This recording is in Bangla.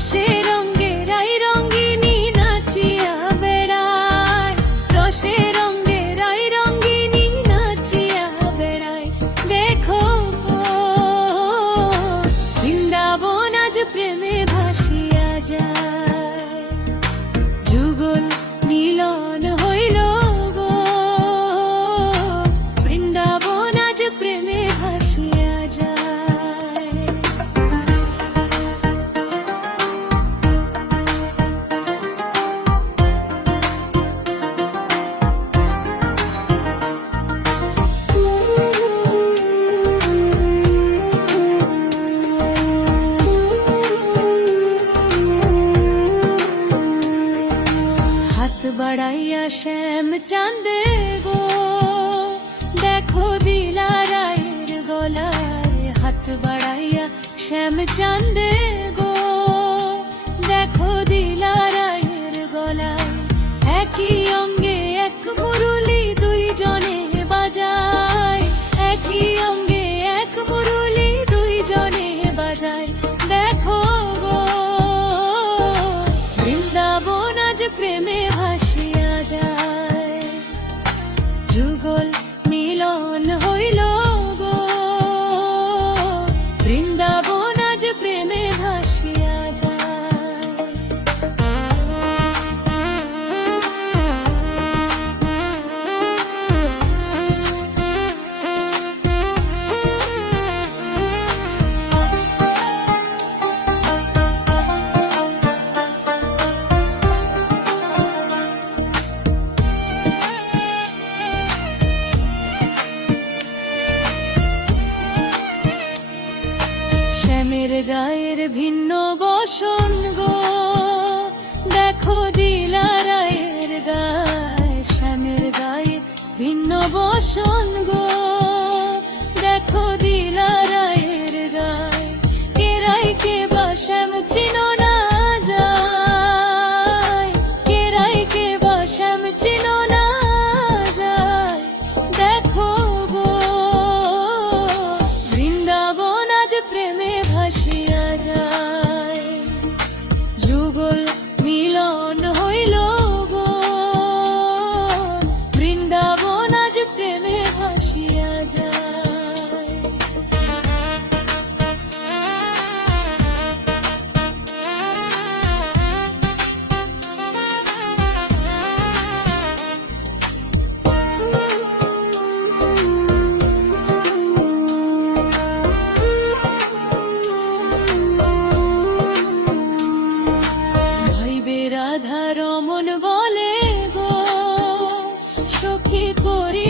আকাশের হাত বাড়াইয়া শ্যাম চাঁদে গো। দেখো দিলা রায়ের গলায় হাত বাড়াইয়া শ্যাম চাঁদে ভিন্ন বসন গো। দেখো দিলারায়ের গায় শ্যামের গায়ে ভিন্ন বসন গো। পাখির পরি